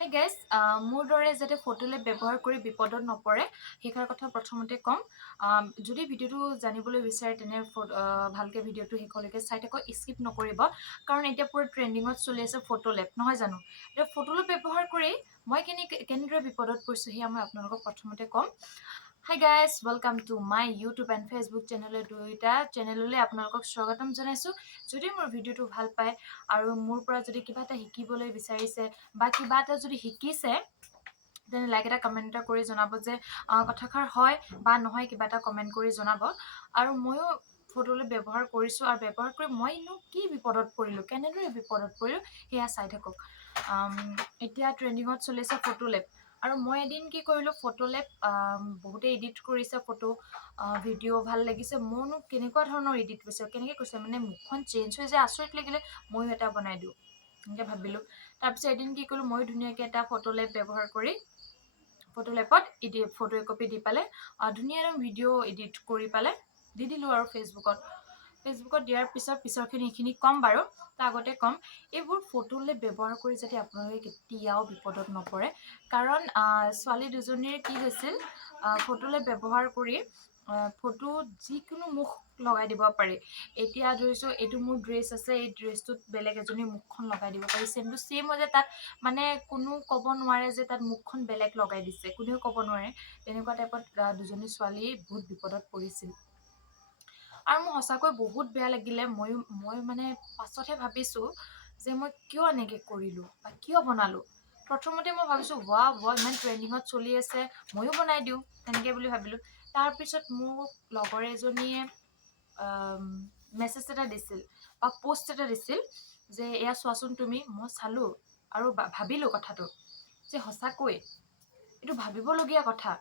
Hi guys, মোৰ দৰে যাতে ফটোলেপ ব্যৱহাৰ কৰি বিপদত নপৰে সেইষাৰ কথা প্ৰথমতে ক'ম। যদি ভিডিঅ'টো জানিবলৈ বিচাৰে তেনে ভালকৈ ভিডিঅ'টো শেষলৈকে চাই থাকক, স্কিপ নকৰিব। কাৰণ এতিয়া পুৰা ট্ৰেণ্ডিঙত চলি আছে ফটোলেপ, নহয় জানো? এতিয়া ফটোলেপ ব্যৱহাৰ কৰি মই কেনেদৰে বিপদত পৰিছোঁ সেয়া মই আপোনালোকক প্ৰথমতে ক'ম। Hi guys, welcome to my YouTube and Facebook দুয়োটা চেনেললৈ আপোনালোকক স্বাগতম জনাইছোঁ। যদি মোৰ ভিডিঅ'টো ভাল পায় আৰু মোৰ পৰা যদি কিবা এটা শিকিবলৈ বিচাৰিছে বা কিবা এটা যদি শিকিছে তেনে লাইক এটা কমেণ্ট এটা কৰি জনাব যে কথাষাৰ হয় বা নহয়, কিবা এটা কমেণ্ট কৰি জনাব। আৰু ময়ো ফটোলেপ ব্যৱহাৰ কৰিছোঁ আৰু ব্যৱহাৰ কৰি মইনো কি বিপদত পৰিলোঁ, কেনেদৰে বিপদত পৰিলোঁ সেয়া চাই থাকক। এতিয়া ট্ৰেণ্ডিঙত চলিছে ফটোলেপ। আৰু মই এদিন কি কৰিলোঁ, ফটোলেপ বহুতে এডিট কৰিছে ফটো ভিডিঅ' ভাল লাগিছে। মইনো কেনেকুৱা ধৰণৰ এডিট কৰিছে, কেনেকৈ কৈছে মানে মুখখন চেঞ্জ হৈ যায়, আচৰিত লাগিলে ময়ো এটা বনাই দিওঁ এনেকৈ ভাবিলোঁ। তাৰপিছত এদিন কি কৰিলোঁ, ময়ো ধুনীয়াকৈ এটা ফটোলেপ ব্যৱহাৰ কৰি ফটোলেপত ফটো একপি দি পেলাই ধুনীয়া ভিডিঅ' এডিট কৰি পেলাই দি দিলোঁ আৰু ফেচবুকত দিয়াৰ পিছৰখিনি এইখিনি ক'ম বাৰু। তাৰ আগতে ক'ম, এইবোৰ ফটোলেপ ব্যৱহাৰ কৰি যাতে আপোনালোকে কেতিয়াও বিপদত নপৰে। কাৰণ ছোৱালী দুজনীৰ কি হৈছিল, ফটোলেপ ব্যৱহাৰ কৰি ফটো যিকোনো মুখ লগাই দিব পাৰি। এতিয়া ধৰিছোঁ এইটো মোৰ ড্ৰেছ আছে, এই ড্ৰেছটোত বেলেগ এজনী মুখখন লগাই দিব পাৰি। ছেম টু ছেম হৈ যায়, তাত মানে কোনো ক'ব নোৱাৰে যে তাত মুখখন বেলেগ লগাই দিছে, কোনেও ক'ব নোৱাৰে। তেনেকুৱা টাইপত দুজনী ছোৱালী বহুত বিপদত পৰিছিল আৰু মোৰ সঁচাকৈ বহুত বেয়া লাগিলে। মই মানে পাছতহে ভাবিছোঁ যে মই কিয় এনেকৈ কৰিলোঁ বা কিয় বনালোঁ। প্ৰথমতে মই ভাবিছোঁ ইমান ট্ৰেণ্ডিঙত চলি আছে, ময়ো বনাই দিওঁ তেনেকৈ বুলি ভাবিলোঁ। তাৰপিছত মোক লগৰ এজনীয়ে মেছেজ এটা দিছিল বা পোষ্ট এটা দিছিল যে এয়া চোৱাচোন তুমি। মই চালোঁ আৰু ভাবিলোঁ কথাটো যে সঁচাকৈ এইটো ভাবিবলগীয়া কথা।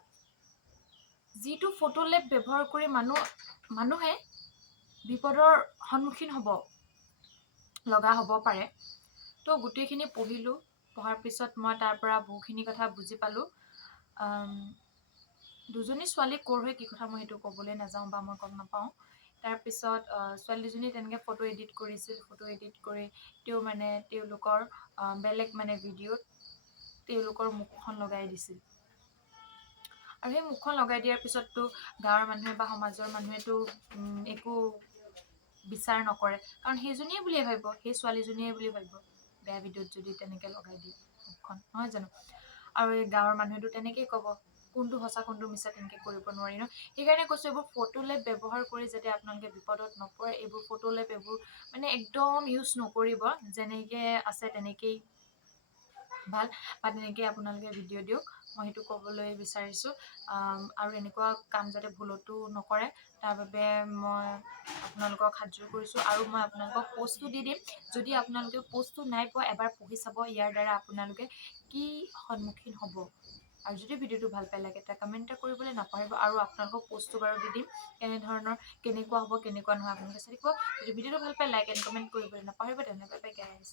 যিটো ফটোলেপ ব্যৱহাৰ কৰি মানুহে বিপদৰ সন্মুখীন হ'ব পাৰে। তো গোটেইখিনি পঢ়িলোঁ, পঢ়াৰ পিছত মই তাৰ পৰা বহুখিনি কথা বুজি পালোঁ। দুজনী ছোৱালী ক'ৰ হৈ কি কথা মই সেইটো ক'বলৈ নাযাওঁ বা মই গম নাপাওঁ। তাৰপিছত ছোৱালী দুজনী তেনেকৈ ফটো এডিট কৰিছিল। ফটো এডিট কৰি তেওঁলোকৰ বেলেগ ভিডিঅ'ত তেওঁলোকৰ মুখখন লগাই দিছিল। আৰু সেই মুখখন লগাই দিয়াৰ পিছততো গাঁৱৰ মানুহে বা সমাজৰ মানুহেতো একো বিচাৰ নকৰে, কাৰণ সেইজনীয়ে বুলিয়ে ভাবিব, সেই ছোৱালীজনীয়ে বুলি ভাবিব বেয়া ভিডিঅ'ত যদি তেনেকৈ লগাই দিয়ে মুখখন, নহয় জানো? আৰু এই গাঁৱৰ মানুহেতো তেনেকেই ক'ব, কোনটো সঁচা কোনটো মিছা তেনেকৈ কৰিব নোৱাৰি ন। সেইকাৰণে কৈছোঁ, এইবোৰ ফটোলেপ ব্যৱহাৰ কৰি যাতে আপোনালোকে বিপদত নপৰে। এইবোৰ ফটোলেপ একদম ইউজ নকৰিব। যেনেকৈ আছে তেনেকেই ভাল বা তেনেকৈ আপোনালোকে ভিডিঅ' দিয়ক, মই সেইটো ক'বলৈ বিচাৰিছোঁ। আৰু এনেকুৱা কাম যাতে ভুলতো নকৰে, তাৰ বাবে মই আপোনালোকক হাত জোৰ কৰিছোঁ। আৰু মই আপোনালোকক পোষ্টটো দি দিম। যদি আপোনালোকে পোষ্টটো নাই পোৱা, এবাৰ পঢ়ি চাব, ইয়াৰ দ্বাৰা আপোনালোকে কি সন্মুখীন হ'ব। আৰু যদি ভিডিঅ'টো ভাল পাই, লাইক এটা কমেণ্ট এটা কৰিবলৈ নাপাহৰিব। আৰু আপোনালোকক পোষ্টটো বাৰু দি দিম কেনেকুৱা হ'ব কেনেকুৱা নহয়, আপোনালোকে চাই থাকিব। যদি ভিডিঅ'টো ভাল পায়, লাইক এণ্ড কমেণ্ট কৰিবলৈ নাপাহৰিব। তেনেকৈ গাইজ।